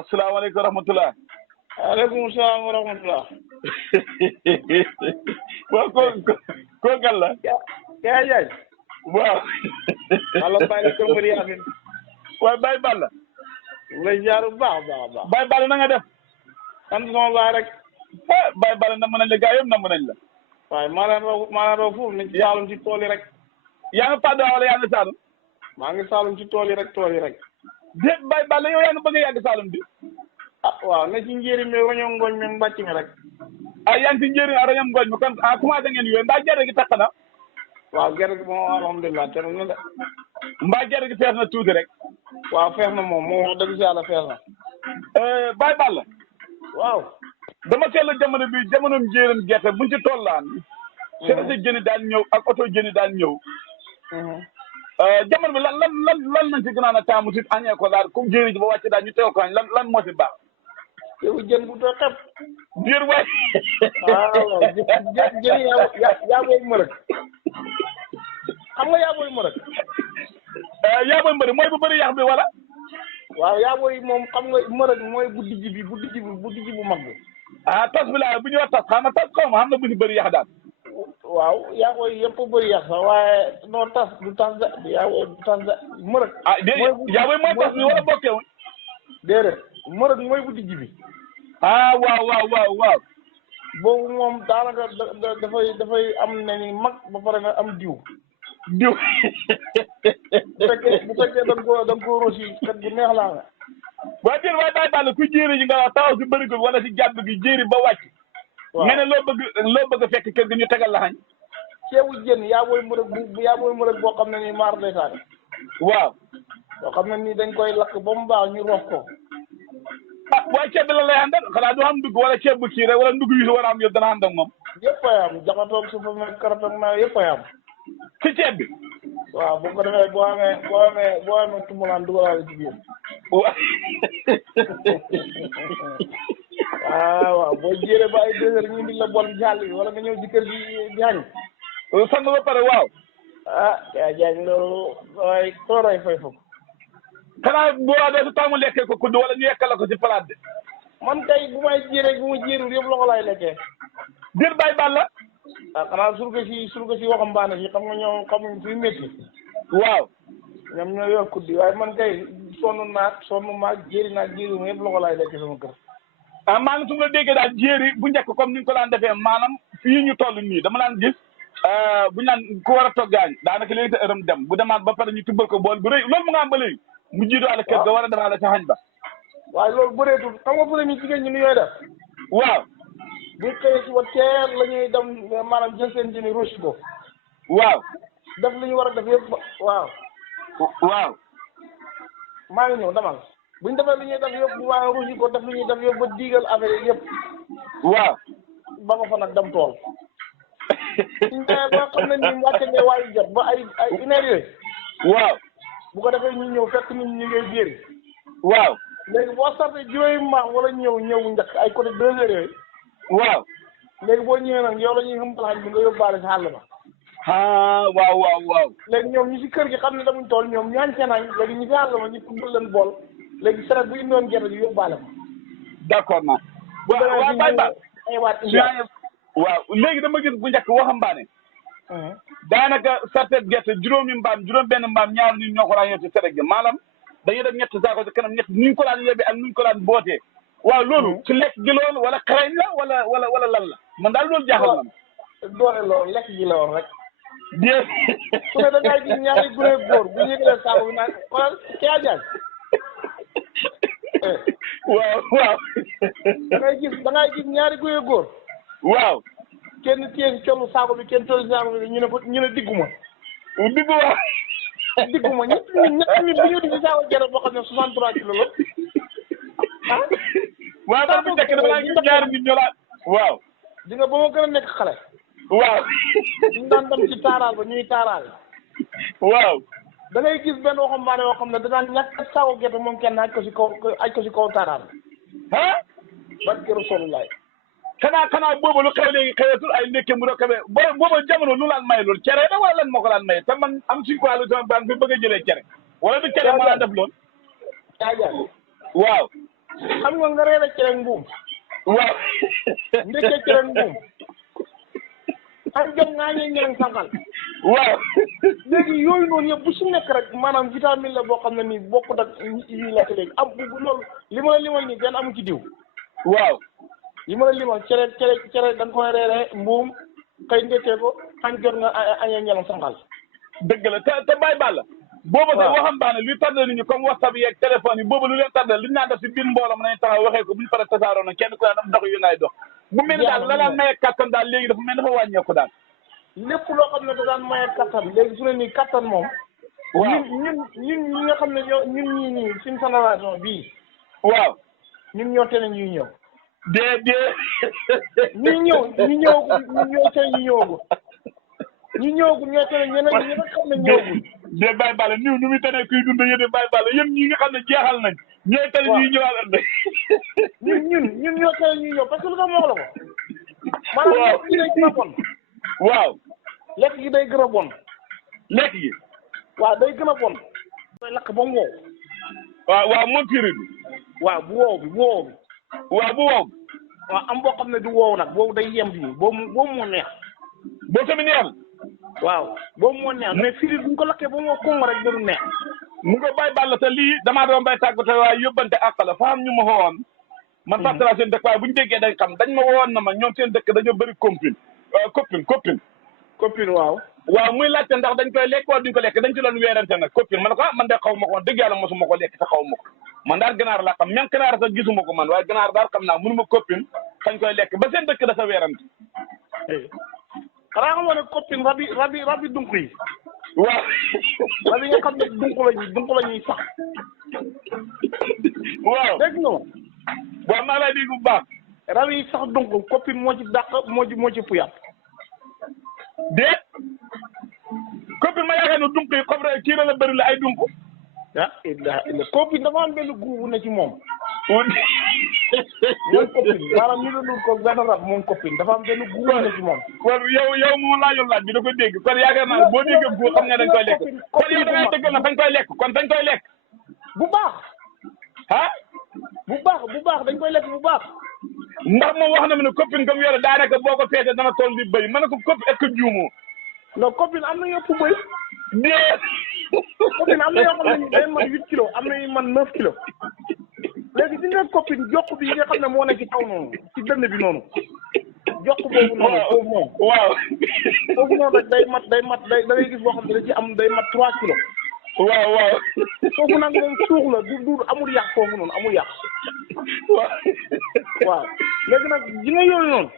asalaamaaleykum wa rahmatulah. waaleykum salaam wa rahmatulah. waaw koo kan la. Kaya Diagne. waaw. wala Baye la Kër Mbari Yacine. waaye Baye Balla. lay jaar bu baax a baax a baax. Baye Balla na nga def. sant sama baay rek. ah Baye Balla namm nañ la gaa yëpp namm nañ la. waaye maa leen raw foofu nañ ci Saalum ci tool yi rek. yaa ngi Padoa wala yaa ngi Saalum. maa ngi Saalum ci tool yi rek. déet Baye Balla yow yaa ngi bëgg a yàgg Saalum bi. ah waaw na ci njëriñ mi roño ngooñ mi mbàcc mi rek. ah yaa ngi si njëriñ ak rañam ngooñ mi kon commencé ngeen yooyu mbaa gerte gi tax na. waaw gerte gi moom alhamdulilah te na de. mbaa gerte gi fees na tuuti rek. waaw fees na moom wax dëgg si yàlla fees na. Baye Balla. waaw. dama seetlu jamono bi jamonoom njéeréem gerte buñ ci tollaan. service de jëni daan ñëw ak oto jëni daan ñëw. jamono bi lan nañ ci gën a taamu si añee ko daal comme jéeri ji ba wàcc daal ñu teew ko añ lan moo si baax. yow jën bu tooy xepp. biir waay. waaw jën yaa booy mërëk. xam nga yaa booy mërëk. yaa booy mbëri mooy bu bëri yax bi wala. waaw yaa booy moom xam nga mërëk mooy bu dijj bi bu mag bi. tas bi laa bu ñuy wax tas xam nga tas xaw ma xam na bu si bëri yax daal. waaw yaa booy yëpp bëri yax sax waaye non tas du tas de yaa booy du tas de mërëk. déedéet yaa booy mooy tas bi wala bokkee wuñ. déedéet mërëk mooy bu dijj bi. waaw. boobu moom daanaka dafay am ne ni mag ba pare nga am diw. diw. bu fekkee da nga koo rosi kat bu neex laa nga. waaye déedéet waaye Baye Balla ku jéeri ji nga wax taxaw si bëri ko wala si jàdd gi jéeri ba wàcc. waaw nga ne loo bëgg a fekk kër gi ñu tegal la xañ. ceebu jën yaa booy mërëk boo xam ne nii maar day taane. waaw. boo xam ne nii dañ koy lakk ba mu baax ñu rox ko. waaye ceeb bi la lay àndal xanaa du am dugg wala ceeb bu kii rek wala ndugg yi si war a am yëpp dana ànd ak moom. yëpp a yam jaxatoog su fa nekk karatoog naa yëpp a yam. ci ceeb bi. waaw bu ko defee boo amee tumulaan dugalaale ci biir. waaw boo jëlee ba ay 2 heures ñu indi la bool bi jàll bi wala nga ñëw ci kër gi di añ. sang ba pare waaw. Kaya Diagne loolu waaye tooroy fay foofu. xanaa boo dee su taamu lekkee ko kudd wala ñu yekkal la ko ci palaat de. man tey bu may jéeree bu ma jéerul yëpp loxo laay lekkee. déet Baye Balla. xanaa surga si waxambaane si xam nga ñoom xamuñ fi métti. waaw. ñoom ñoo yor kuddi waaye man kay sonn maa jéeri naa jéeri ma yëpp loxo laay lekkee sama kër. maanaam su ma la déggee daal jéeri bu njëkk comme ni ñu ko daan defee maanaam fii ñu toll nii dama daan gis bu ñu naan ku war a toggaañ daanaka léegi te ërëm dem bu demaat ba pare ñu tubbal ko bool bu rëy loolu mu nga am ba léegi. mu jiitu àll kër ga war a demaale sa xañ ba. waaye loolu bëreetul xam nga bu ñu jigéen ñi ni ñooy def. waaw. bu xëyee si wa teel la ñuy dem maanaam jël seen jëni rosi ko. waaw. def li ñu war a def yëpp waaw. waaw. maa ngi ñëw demal bu ñu defee li ñuy def yëpp bu baax rosi ko def li ñuy def yëpp ba diigal affaire yi yëpp. waaw. ba nga fa nag dem tool. suñ demee ba xam ne ni wàcce nga waayu jot ba ay une heure yooyu. waaw. bu ko defee ñu ñëw fekk nit ñi ngay jéeri. waaw. léegi boo sartee juróomi maam wala ñëw njëkk ay côté 2 heures yooyu. waaw. léegi boo ñëwee nag yow la ñuy xampalaat bi nga yóbbaale si àll ba. waaw. léegi ñoom ñi si kër gi xam ne damuñ tool ñoom ñu añ seen añ léegi ñi si àll ba ñu tuddal leen bool léegi seret bu indoon gerte gi yóbbaale ko. d'accord naa. waaw Baye Balla. waaw léegi dama gis bu njëkk waxambaane. daanaka sartet gerte juróom benn mbaam ñaar nit ñoo ko daan yóbbu si seret gi maanaam dañuy def ñett saako ci kanam ñett ni ñu ko daan yóbbee ak ni ñu ko daan bootee. waaw loolu ci lekk gi loolu wala xarañ la wala lan la man daal loolu jaaxal na ma. doole loolu lekk gi la woon rek. déet. su ne da ngay gis ñaari gune góor bu ñu yëgalee saako bi naan xoolal Kaya Diagne. waaw. da ngay gis ñaari gune góor. waaw. kenn téye collu saako bi kenn tollu saako bi ñu ne digguma. digguma. digguma ñett ñi bi ñu di si saako gerte boo xam ne 63 kilos la. waaw man bu njëkk dama laa gis ñaari nit ñoo la waaw. di nga ba ma gën a nekk xale. waaw. ñu daan dem ci taaraal ba ñuy taaraal. waaw. da ngay gis benn waxambaane yoo xam ne da daan ñàkk saako gerte moom kenn aj ko si kaw taaraal. barke Rasulullah. xanaa boobu lu xew léegi xewatul ay nekke mu doon xewee boobu jamono lu laan may loolu cere la wala lan moo ko laan maye te man am suñ ko àllu sama baan bi bëgg a jëlee cere wala du cere moo laan def loolu. Kaya Diagne. waaw. xam nga reere cere mbuum. waaw. ndekkee cere mbuum. xam jot ngaa ñëw ñeneen sànqal. waaw. léegi yooyu noonu yëpp bu si nekk rek maanaam vitamine la boo xam ne nii bokkut ak yi lekk léegi am loolu li ma la limal nii benn amu ci diw. waaw. li ma la limal cere da nga koy reere mbuum xëy ndekkee ko xam jot nga añee ñeneen sànqal. dëgg la te bàyyi bàll. boobu sax waxambaane luy tardé nit ñi comme WhatsApp yeeg téléphone yi boobu lu leen tardé li ñu naan def si biir mbooloo nañu taxaw waxee ko bu ñu paree tasaaroo na kenn ku ne am dox yu ngay dox bu mel ni daal la daan maye kattan daal léegi dafa mel dafa wàññeeku daal lépp loo xam ne da daan maye kattan léegi su ne nii kattan moom waaw ñun ñi nga xam ne ñun ñii nii suñu génération bii waaw ñun ñoo tene ñuy ñëw déedéet ñuy ñëw ñu ñoo tene ñu ñëwagul ñu ñëwagul ñoo tene ñeneen ñi nga xam ne ñëwagul de Baye Balla niw nu muy tane kuy dund yéen Baye Balla yéen ñi nga xam ne jeexal nañ ñooy tane ñuy ñëwaat ëllëg ñun ñoo tene ñuy ñëw parce que lu tax moo la ko maanaam lekk gi day gën a bon waaw lekk gi day gën a bon lekk gi waaw day gën a bon day lakk ba mu wow waaw moom firi bi waaw bu wow bi waaw bu wow waaw am boo xam ne du wow nag boobu day yem bi boobu moo neex boo tamit neex waaw boobu moo neex mais firi duñ ko lakkee ba moo koŋ rek du neex mu nga Baye Balla te lii damaa doon bay tàggatoo waaye yóbbante àq la fa am ñu ma xoowoon man fàttala seen dëkk waaye bu ñu déggee dañ xam dañ ma wowoon na ma ñoom seen dëkk dañoo bëri copine waaw muy laajte ndax dañ koy lekk wala duñ ko lekk dañ ci doon weerante nag copine man ne ko man de xaw ma ko dëgg yàlla mosuma ko lekk te xaw ma ko man daal ganaar laa xam même ganaar sax gisuma ko man waaye ganaar daal xam naa mënuma copine dañ koy lekk ba seen dëkk dafa weerante xanaa xamoo ne copine rabi dunq yi waaw rabi nga xam ne dunq la ñuy sax waaw dégg nga waaw maa lay dégg bu baax rabi yi sax dunq copine moo ci dàq moo ci puyaat déet copine ma yaakaar ne dunq yi xam rek kii la bëri la ay dunq illa copine dafa am benn groupe ne ci moom moom copine maanaam ni la dul ko benn rab moom copine dafa am benn groupe ne ci moom kon yow moo laajoon laaj bi da ko dégg kon yaakaar naa boo déggee bu xam nga dañ koy lekk kon yow da ngay dëggal na fañ koy lekk kon fañ koy lekk bu baax ah bu baax dañ koy lekk bu baax ndax moom wax na ma ne copine comme yore daanaka boo ko feete dana toll di bëy ma ne ko copine est-ce que juumoo non copine am na yëpp bëy déet copine am na yoo xam ne day man 8 kilos am na yu man 9 kilos léegi di nga copine jokk bi nga xam ne moo nekk ci kaw noonu ci dënn bi noonu jokk boobu noonu foofu moom waaw foofu noonu rek day mat da ngay gis boo xam ne da ci am day mat 3 kilos waaw foofu nag moom suux la du amul yàq foofu noonu amul yàq waaw léegi nag ji nga yooyu noonu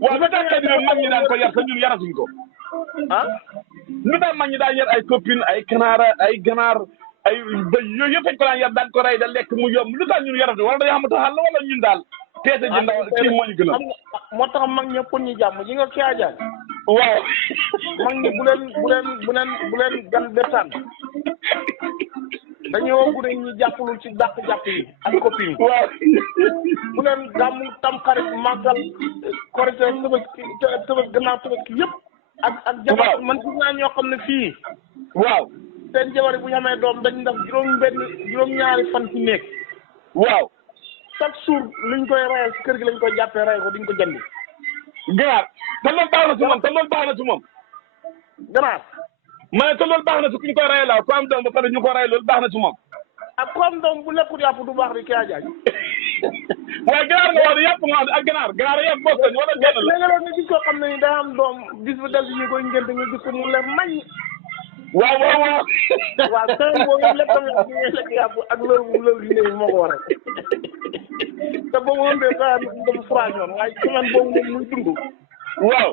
waaw ba tax di mag ñi daan ko yar te ñun yaratuñ ko lu tax mag ñi daan yar ay copine ay kanaara ay ganaar ay bëy yooyu yëpp dañ ko daan yar daan ko rey da lekk mu yomb lu tax ñun yaratuñ wala day xamante xal wala ñun daal peese ji ndaw kii moo ñu gën a moo tax mag ñëpp ñu jàmm ji nga kiyaajaan waaw mag ñi bu leen gan bertaan dañoo gune ñi jàppalul ci jàpp yi ak copine yi waaw bu leen gàmmu tam xarit màggal korite tëbës gannaaw tëbës ki yëpp ak jabar man gis naa ñoo xam ne fii waaw seen jabar yi bu ñu amee doom dañ def juróom-ñaari fan ci néeg waaw chaque jour luñ koy rayal ci kër gi lañ koy jàppee ray ko duñ ko jëndi ganaar te loolu baax na ci moom ganaar ma ne te loolu baax na ci kuñ koy rey la ku am doom ba pare ñu ko rey loolu baax na ci moom ak ku am doom bu lekkul yàpp du baax di kii ajaaj waaye ganaar nga wax ne yàpp nga wax ne ak ganaar yàpp bokk nañ wala benn la léegi nga gis koo xam ne ni day am doom bis bu del si ñu koy ngénte nga gis ko mu leer nañ waaw semaine boobu yëpp lekk tamit ñu ngi lekk yàpp ak loolu yi néew moo ko waral te boobu ëmbee dafa froid ñoon waaye semaine boobu moom muy dund waaw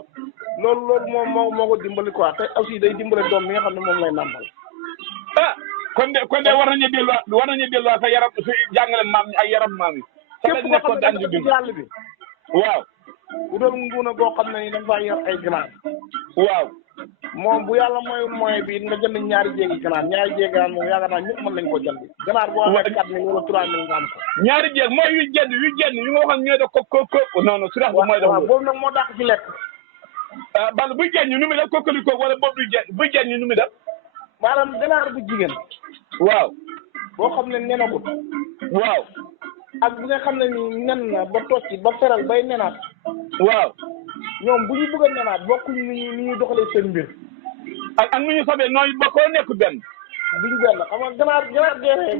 loolu moo ko dimbali quoi te aussi day dimbale doom bi nga xam ne moom lay nàmpal kon de war nañu delluwaat sa yaram si jàngale maam ñi ay yaram maam yi képp koo xam ne dafa ci àll bi waaw bu doon nguuna goo xam ne ni dafa fay yor ay ganaar waaw moom bu yàlla mooy moyen bi nga jënd ñaari jéegi ganaar moom yaakaar naa ñëpp mën nañ ko jënd ganaar boo amee 4000 wala 3000 nga am ko ñaari jéeg mooy yu jënd yu nga waxoon ñooy da ko non surax bi mooy waaw boobu nag moo dàq ci lekk bal buy jënd ñu nu muy def kookali kook wala boobu buy jënd ñu nu muy def maanaam ganaar bu jigéen waaw boo xam ne nenagut waaw ak bi nga xam ne ni nen na ba tocc ba feral bay nenaat. waaw. ñoom bu ñu bëgg a nenaat bokkuñ ni ñuy doxalee seen mbir. ak nu ñu sabee nooy ba koo nekk benn. duñ benn xam nga ganaar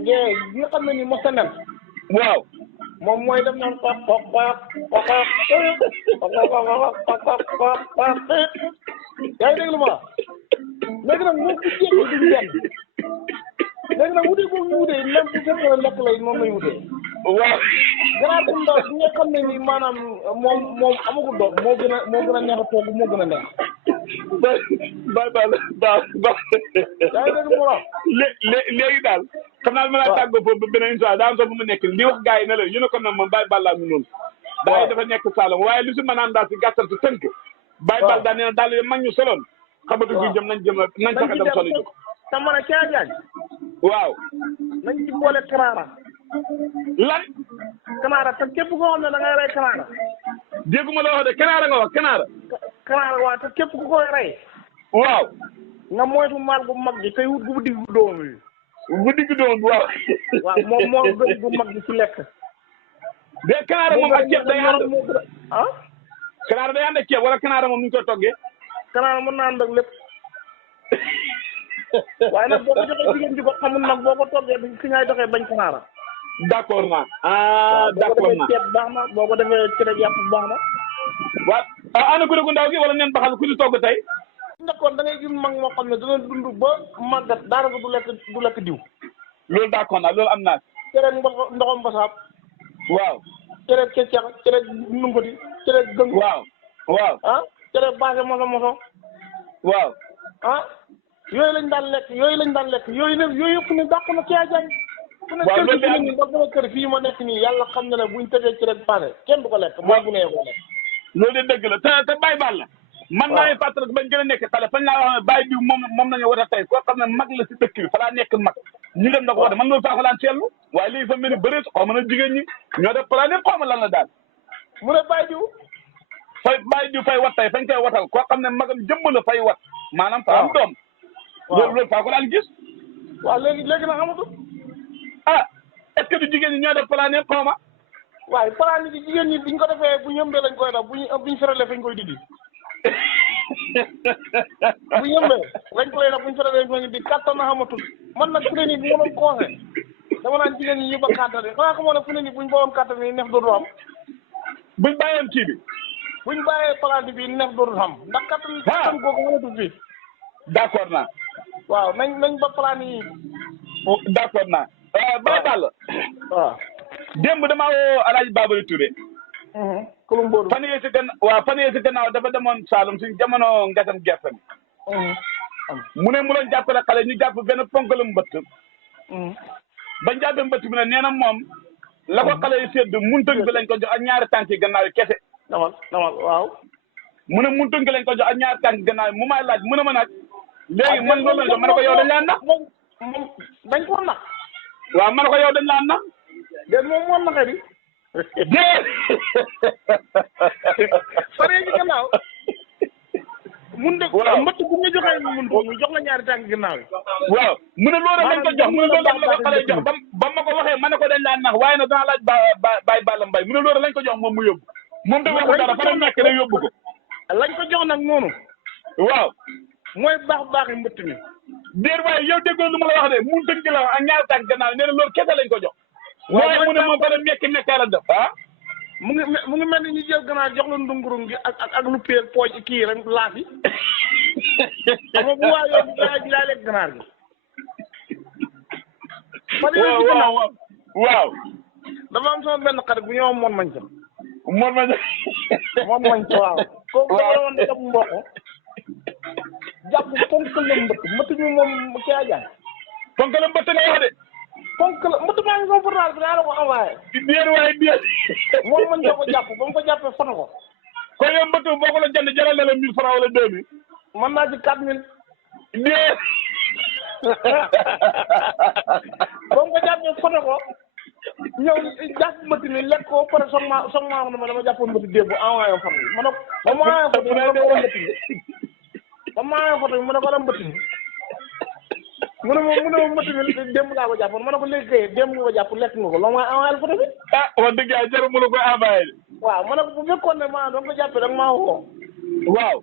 gee bi nga xam ne ni mos a nen. waaw. moom mooy dem naan yaa ngi dégg lu ma wax léegi nag moom bu jéem duñ benn léegi nag wutee boobu ñu wutee même bu fekkee lekk lay moom lay wutee. waaw. ganaar bu ndaw bi nga xam ne ni maanaam moom amagul doom moo gën a neex a togg moo gën a neex. yaa ngi dégg lu ma wax. léegi daal. xam naa ma laa tàggoo foofu ba beneen émission daa am sax bu mu nekk li wax gars yi ne la ñu ne ko nag moom Baye Balla mi noonu. waaw daa dafa nekk Saloum waaye lu si mënaan daal si gàttal si tënk. Baye Balla daal nee na daal mag ñu soloon. xamatu fi jëm nañ fexe dem solo ji ko. te man a caa jaaj. waaw. nañ ci boole kanaara. lan. kanaara te képp koo xam ne da ngay rey kanaara. dégguma la wax de kanaara nga wax kanaara. kanaara waaw te képp ku koy rey. waaw. nga moytu maal gu mag gi tey wut gu digg doom bi. bu digg doom bi waaw. waaw moom moo gën gu mag gi ci lekk. de kanaara moom ak ceeb day ànd. ah. kanaara day ànd ak ceeb wala kanaara moom nu ñu koy toggee. kanaara mën naa ànd ak lépp. waaye nag boo ko joxee jigéen ji ko xamul nag boo ko toggee fi ngay doxee bañ kanaara. d'accord naa. d'accord naa boo ko defee ceeb baax na boo ko defee cere yàpp baax na. waaw ana gune gu ndaw gi wala neen baxal ku ñu togg tey. nekkoon da ngay gis mag moo xam ne dana dund ba màggat daanaka du lekk diw. loolu d'accord naa loolu am naa. cere ndoxam basaab. waaw. cere keccax cere nunkati cere gëng. waaw waaw. ah cere baase moso. waaw. ah yooyu lañ daan lekk yooyu yëpp ne dàq na caa jaay. waaw loolu de am ba sama kër fii ma nekk nii yàlla xam na ne buñ tegee cere paase kenn du ko lekk. mooy bu nee ko lekk. loolu de dëgg la te Baye Balla. man maa ngi fàttali bañ gën a nekk xale fañ laa wax ne Baye diw moom nañu war a tey koo xam ne mag la si dëkk bi fa laa nekk mag. ñu dem na ko woote man loolu faa ko daan seetlu waaye léegi fa mel ni bëreet xaw ma na jigéen ñi ñoo def plan yëpp xaw ma lan la daal. mu ne Baye diw. Baye diw fay wat tey fañ koy watal koo xam ne magam jëmm la fay wat. maanaam fa am doom. loolu faa ko daan gis. waaw léegi nag amatul. ah est-ce que du jigéen ñi ñoo def plan yëpp xaw ma. waaye plan yi jigéen ñi biñ ko defee bu ñëmbee lañ koy def buñ feralee fañ koy dindi. bu ñëmbee lañ koy def buñ feralee fañ koy dindi kattan na xamatul man nag fu ne nii bu ma doon conseil dama naan jigéen ñi ñu ba kattan yi xanaa xamoo ne fu ne nii buñ ba woon kattan yi neex dootul am. buñ bàyyoon kii bi. buñ bàyyee plan bi neex dootul am ndax kattan googu xamatul fii. d'accord naa. waaw nañ ba plan yi. d'accord naa. Baye Balla. waaw. démb damaa woo El Hadj Babali Touré. Kulumboor. fan yii si gannaaw dafa demoon Saalum si jamono ngasam gerte mi. mu ne mu doon jàppale xale ñu jàpp benn ponkalu mbëtt. bañ jàppee mbëtt bi ne nee na moom. la ko xale yi sédd muntëng bi lañ ko jox ak ñaari tànk yi gannaaw yi kese. namal waaw. mu ne muntëng bi lañ ko jox ak ñaari tànk yi gannaaw yi mu may laaj mu ne ma nag. léegi man loolu lañ ko ma ne ko yow dañ laa nax. moom dañ ko nax. waaw ma ne ko yow dañ laa nax. déedéet moom moo naxee di. déet. faree ci gannaaw. mun de. waaw mbëtt bu ñu joxee mu jox la ñaari tànk gannaaw yi. waaw mu ne loolu lañ ko jox mu ne loolu lañ ko xale jox ba ma ko waxee ma ne ko dañ laa nax waaye nag danaa laaj Baye Balla Mbaye mu ne loolu lañ ko jox moom mu yóbbu. moom de waxu dara fa la nekk rek yóbbu ko. lañ ko jox nag noonu. waaw. mooy baaxi mbëtt mi. déet waaye yow déggoo lu ma la wax de mu tënk la ak ñaari tànk gannaaw nee na loolu kese lañ ko jox. waaye mu ne moom fa la nekkaaral def ah. mu ngi mel ni ñu jël ganaar jox la ndungurum gi ak lu peer pooj kii rek laaf yi. xam nga bu waa yow laa lekk ganaar gi. waaw. dafa am sama benn xarit bu ñëw moon mañ sa. moon mañ sa waaw. kooku dafa woon def mboq. jàpp ponkal la mbëtt mi moom caa jaay. ponkal la mbëtt nga wax de. ponkal la mbëtt maa ngi sama portable bi naa la ko envoyé. déet waaye déet. moom mañ ko jàpp ba mu ko jàppee foto ko. kon yow mbëtt boo ko la jënd jaral na la 1000 francs wala 2000. mën naa ci 4000. déet. ba mu ko jàppee foto ko. ñëw jàpp mbëtt mi lekk ko pare soog maa wax ne ma dama jàppoon mbëtt démb envoyé ko foto bi ma ne ko ba mu envoyé foto bi ma ne ko mbëtt mi ba mu envoyé foto bi ma ne ko mbëtt mi mu ne ma mbëtt mi démb laa ko jàppoon ma ne ko léegi kay démb nga ko jàpp lekk nga ko loo ma envoyé photo bi. ah wax dëgg yàlla jarul mu la koy envoyé. waaw ma ne ko bu fekkoon ne maa doon ko jàppee rek maa woo. waaw.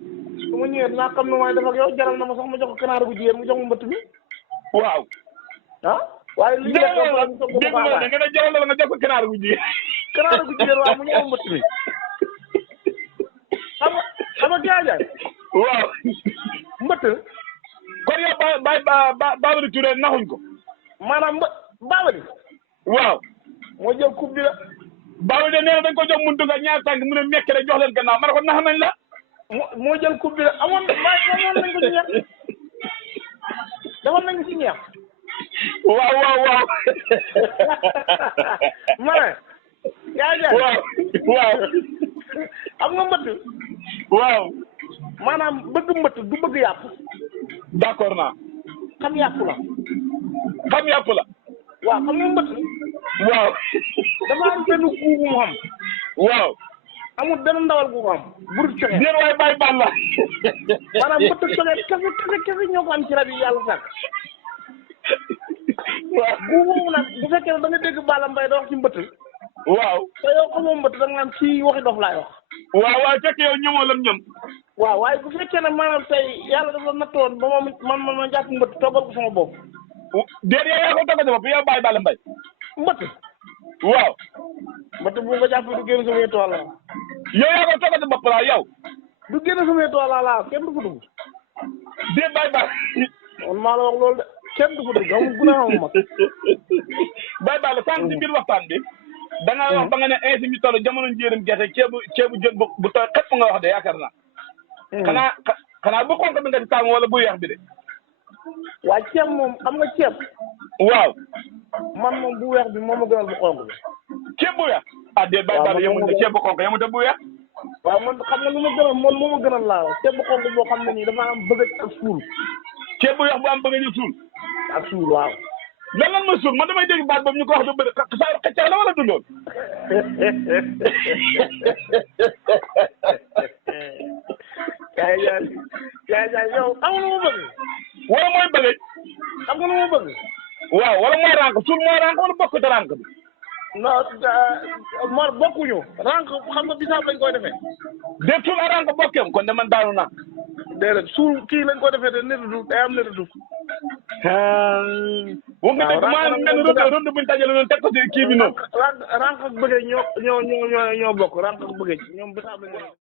su ma ñëwee dinaa xam ne may def ak yow jaral na ma sax ma jox ko kanaara bu jigéen mu jox ma mbëtt mi. waaw. ah. waaye li ñu def dégg nga ne nga jaral la nga jox ko kanaara bu jigéen. kanaara bu jigéen waaw mu ñëw mbëtt mi. xam nga Diagne. waaw. mbëtt. kon yow Babady Touré naxuñ ko. maanaam Babady. waaw. moo jël coupe bi la. Babady nee na dañ ko jox mu dugg ak ñaar tànk mu ne mekk rek jox leen gannaaw ma ne ko nax nañ la. moo jël coupe bi la amoon nañ ko ci ñeex. defoon nañ ko ci ñeex. waaw. ma ne. Diagne. waaw. xam nga mbëtt. waaw. maanaam bëgg mbëtt du bëgg yàpp. d'accord naa. xam yàpp la. xam yàpp la. waaw xam nga mbëtt. waaw. dafa am benn guub mu xam. waaw. amul benn ndawal bu mu xam. burut coxeet. déet waay bàyyi baal la. maanaam mbëtt coxeet kese ñoo ko am ci rab yi yàlla sàkk. waaw guub moomu nag bu fekkee da nga dégg Balla Mbaye da wax ci mbëtt. waaw. te yow xamoo mbëtt da nga naan kii waxi dof laay wax. waaw fekk yow ñëmoo lam ñëm. waaw waaye bu fekkee ne maanaam tey yàlla dafa nattoon ba man ma jàpp mbëtt toggal ko sama bopp. déet yow yaa ko toggal sa bopp yow bàyyi Balla Mbaye. mbëtt. waaw. mbëtt bu nga jàpp du génn sama tool la. yow yaa ko toggal sa bopp laa yow. du génn sama tool la kenn du ko dugg. déet bàyyi baal. man maa la wax loolu de kenn du ko dugg amul gune amul mag. bàyyi baal sànq ci biir waxtaan bi. da nga wax ba nga ne ainsi mi toll jamono njéeram gerte ceebu jën bu tooy xëpp nga wax de yaakaar naa. xanaa bu xonk bi nga ci tàmm wala bu weex bi de. waa ceeb moom xam nga ceeb. waaw. man moom bu weex bi moom ma gënal bu xonk bi. ceeb bu weex. ah déet bàyyi baal yemul ne ceeb bu xonk yemul te bu weex. waaw man xam nga lu ma gënal man moo ma gënal laa wax ceeb bu xonk boo xam ne nii dafa am bëgg ak suul. ceeb bu weex bu am bëgg ñu suul. ak suul waaw. lan ma suul man damay dégg baat boobu ñu ko wax du bëri saa xëccax la wala dundoon. yaay yow xam nga lu ma bëgg. wala mooy bëgg. xam nga lu ma bëgg. waaw wala mooy rànk suul mooy rànk wala bokkut rànk bi. non bokkuñu rànk xam nga bisaab lañ koy defee. de suul a rànk bokkeem kon de man daanu naa. déedéet suul kii lañ koy defee de netatu day am netatu. wax nga dëgg maa ngi mel ni rëdd buñ tajale noonu teg ko ci kii bi noonu. rànk ak bëggee ñoo bokk rànk ak bëggee ñoom bisaab lañ koy